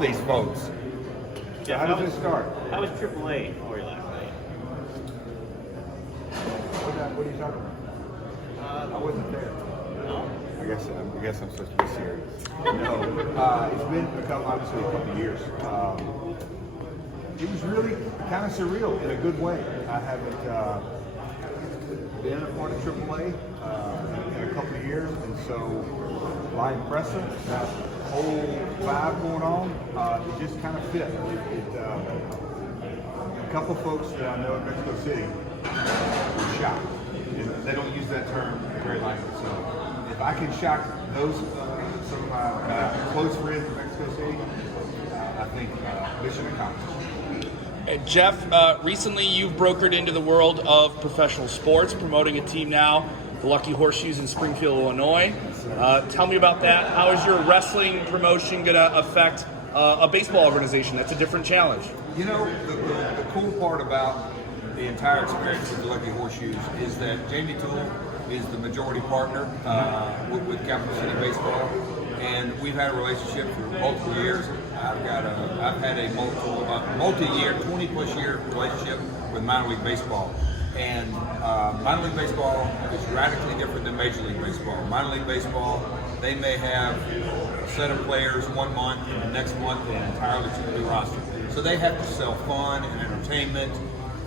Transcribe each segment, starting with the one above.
these folks. Jeff, How does it start? How was AAA for you last night? What are you talking about? I wasn't there. No? I guess I'm supposed to be serious. No, it's become obviously a couple of years. It was really kind of surreal in a good way. I haven't been a part of AAA in a couple of years, and so my impression, that whole vibe going on, it just kind of fit. A couple of folks that I know in Mexico City were shocked. And they don't use that term very lightly. So if I can shock those some of my close friends in Mexico City, I think mission accomplished. Jeff, recently you've brokered into the world of professional sports, promoting a team now, the Lucky Horseshoes in Springfield, Illinois. Tell me about that. How is your wrestling promotion going to affect a baseball organization? That's a different challenge. You know, the cool part about the entire experience with the Lucky Horseshoes is that Jamie Toole is the majority partner with Capital City Baseball, and we've had a relationship for multiple years. I've had a multi-year, 20-plus year relationship with minor league baseball, and minor league baseball is radically different than Major League Baseball. Minor league baseball, they may have a set of players 1 month, and the next month an entirely new roster. So they have to sell fun and entertainment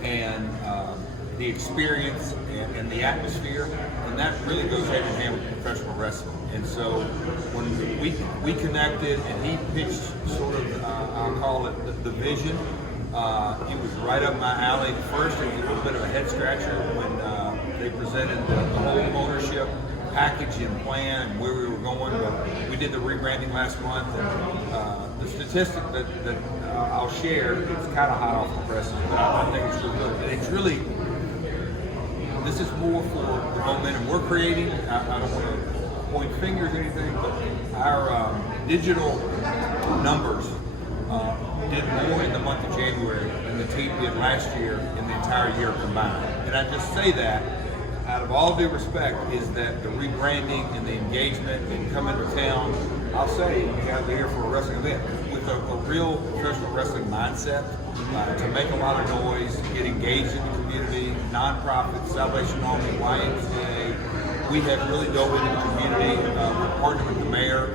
and the experience and the atmosphere, and that really goes hand in hand with professional wrestling. And so when we connected and he pitched sort of, I'll call it the vision, it was right up my alley. First, it was a little bit of a head scratcher when they presented the whole ownership package and plan and where we were going, but we did the rebranding last month, and the statistic that I'll share, it's kind of hot off the presses, but I think it's really good. It's really, this is more for the momentum we're creating. I don't want to point fingers or anything, but our digital numbers did more in the month of January than the team did last year in the entire year combined. And I just say that out of all due respect, is that the rebranding and the engagement and coming to town, I'll say you got to be here for a wrestling event with a real professional wrestling mindset, to make a lot of noise, get engaged in the community, nonprofits, Salvation Army, YMCA. We have really dove into the community. We're partnered with the mayor.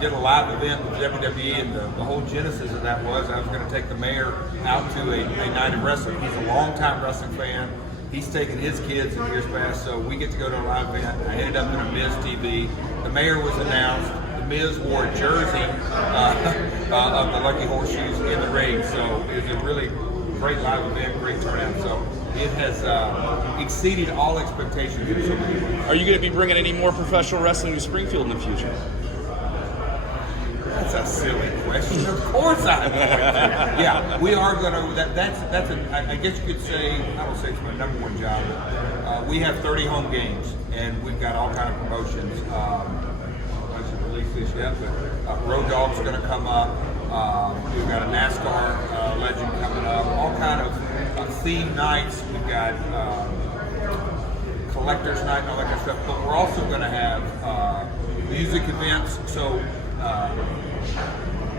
Did a live event with WWE, and the whole genesis of that was I was going to take the mayor out to a night of wrestling. He's a longtime wrestling fan. He's taken his kids in years past, so we get to go to a live event. I ended up in a Miz TV. The mayor was announced. The Miz wore a jersey of the Lucky Horseshoes in the ring, so it was a really great live event, great turnout. So it has exceeded all expectations in so many ways. Are you going to be bringing any more professional wrestling to Springfield in the future? That's a silly question. Of course I'm going to. Yeah, we are going to. That's I guess you could say, I don't say it's my number one job, but we have 30 home games, and we've got all kind of promotions. I should release this yet, but Road Dogg's going to come up. We've got a NASCAR legend coming up. All kind of theme nights. We've got collectors night and all that kind of stuff. But we're also going to have music events. So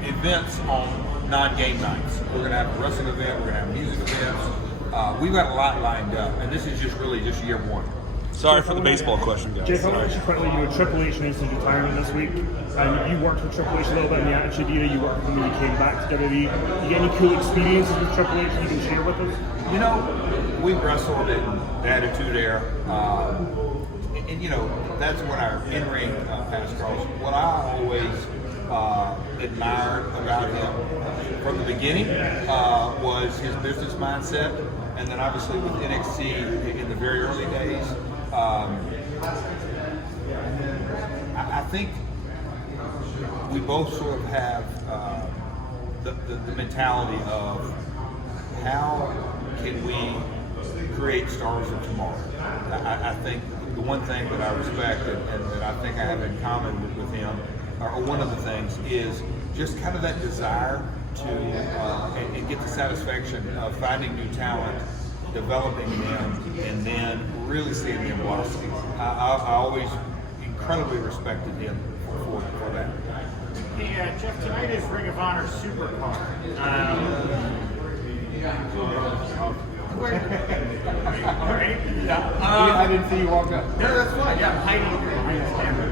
events on non-game nights. We're going to have a wrestling event. We're going to have music events. We've got a lot lined up, and this is just year one. Sorry for the baseball question, guys. Jeff, I want to quickly, Triple H announced his retirement this week, and you worked with Triple H a little bit in the Attitude Era. You worked with him when you came back to WWE. You get any cool experiences with Triple H you can share with us? You know, we wrestled in the Attitude Era, and you know, that's when our in-ring pass crossed. What I always admired about him from the beginning was his business mindset, and then obviously with NXT in the very early days. I think we both sort of have the mentality of how can we create stars of tomorrow. I think the one thing that I respect and that I think I have in common with him, or one of the things, is just kind of that desire to and get the satisfaction of finding new talent, developing them, and then really seeing them blossom. I always incredibly respected him for that. Hey, Jeff, tonight is Ring of Honor Supercard. All right. I didn't see you walk up. No, that's fine. Yeah, I'm hiding behind this camera.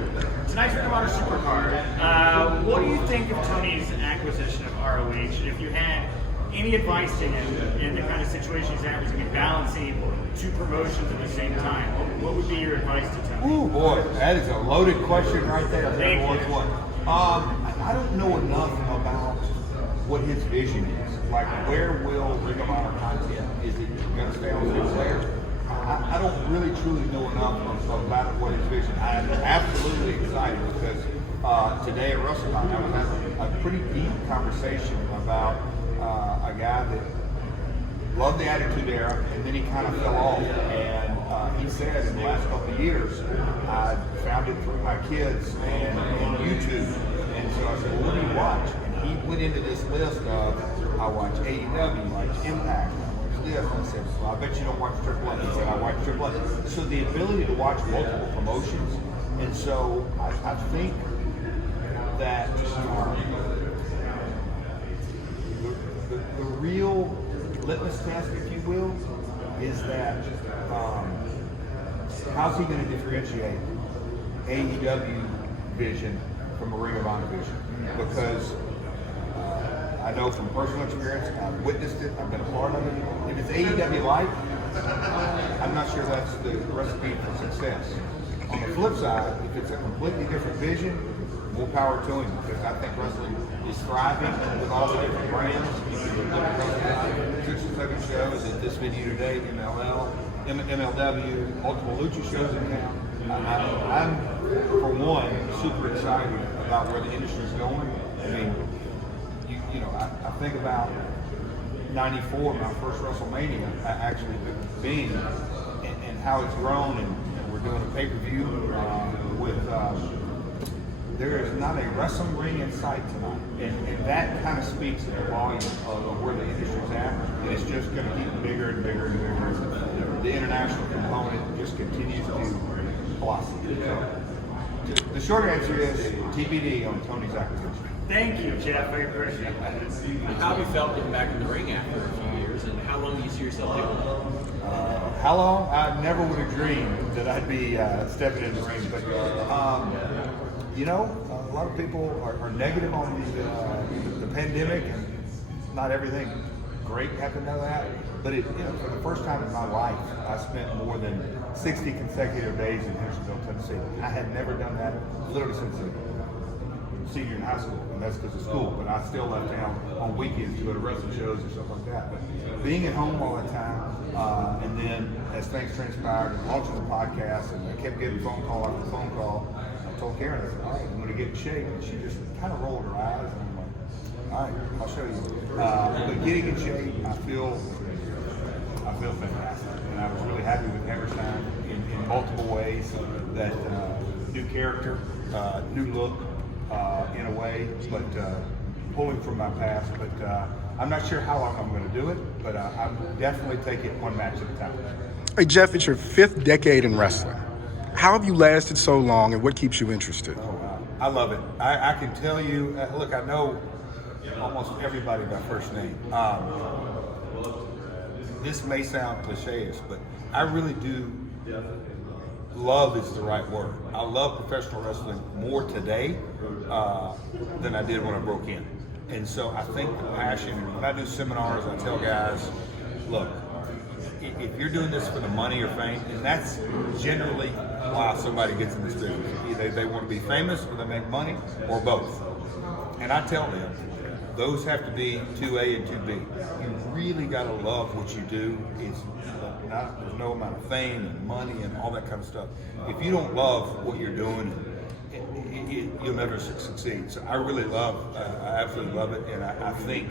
Tonight's Ring of Honor Supercard. What do you think of Tony's acquisition of ROH? And if you had any advice to him in the kind of situation he's at, was balancing two promotions at the same time, what would be your advice to Tony? Ooh, boy, that is a loaded question right there. Thank you. I don't know enough about what his vision is. Like, where will Ring of Honor content? Is it going to stay on the player? I don't really truly know enough about what his vision. I am absolutely excited because today at WrestleMania I was having a pretty deep conversation about a guy that loved the Attitude Era, and then he kind of fell off. And he said in the last couple of years, I found it through my kids and YouTube. And so I said, well, what do you watch? And he went into this list of, I watch AEW, I watch Impact, I watch this. I said, well, I bet you don't watch Triple H. He said, I watch Triple H. So the ability to watch multiple promotions. And so I think that the real litmus test, if you will, is that how's he going to differentiate AEW vision from a Ring of Honor vision? Because I know from personal experience, I've witnessed it, I've been a part of it. If it's AEW light, I'm not sure that's the recipe for success. On the flip side, if it's a completely different vision, more power to him, because I think wrestling is thriving with all the different brands. You look at 6 or 7 shows at this venue today, MLW, multiple Lucha shows in town. I'm, for one, super excited about where the industry's going. I mean, you know, I think about '94, my first WrestleMania, actually being, and how it's grown, and we're doing a pay-per-view with. There is not a wrestling ring in sight tonight, and that kind of speaks to the volume of where the industry's at, and it's just going to keep bigger and bigger and bigger. The international component just continues to blossom. So, the short answer is TBD on Tony's acquisition. Thank you, Jeff. I appreciate it. How have you felt getting back in the ring after a few years, and how long do you see yourself doing? How long? I never would have dreamed that I'd be stepping in the ring, but you know, a lot of people are negative on the pandemic, and not everything great happened out of that. But you know, for the first time in my life, I spent more than 60 consecutive days in Hendersonville, Tennessee. I had never done that literally since senior in high school, and that's because of school. But I still left town on weekends to go to wrestling shows and stuff like that. But being at home all that time, and then as things transpired, and launching the podcast, and I kept getting phone call after phone call. I told Karen, I said, all right, I'm going to get in shape. And she just kind of rolled her eyes, and I'm like, all right, I'll show you. But getting in shape, I feel fantastic. And I was really happy with Hammerstein in multiple ways. That new character, new look, in a way, but pulling from my past. But I'm not sure how long I'm going to do it, but I'm definitely take it one match at a time. Hey, Jeff, it's your 5th decade in wrestling. How have you lasted so long, and what keeps you interested? Oh, wow. I love it. I can tell you, look, I know almost everybody by first name. This may sound cliche-ish, but I really do, love is the right word. I love professional wrestling more today than I did when I broke in. And so I think the passion, when I do seminars, I tell guys, look, if you're doing this for the money or fame, and that's generally why somebody gets in this business. Either they want to be famous, or they make money, or both. And I tell them, those have to be 2A and 2B. You really got to love what you do. There's no amount of fame and money and all that kind of stuff. If you don't love what you're doing, you'll never succeed. So I really I absolutely love it, and I think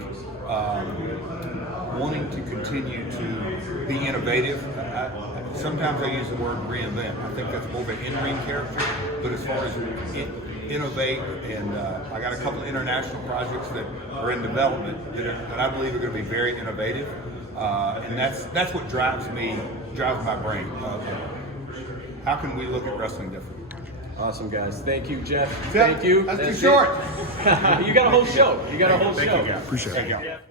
wanting to continue to be innovative. Sometimes I use the word reinvent. I think that's more of an in-ring character, but as far as innovate, and I got a couple of international projects that are in development that I believe are going to be very innovative, and that's what drives my brain. How can we look at wrestling differently? Awesome, guys. Thank you, Jeff. Thank you. That's too short. You got a whole show. You got a whole Thank show. you, guys. Appreciate it. Thank you.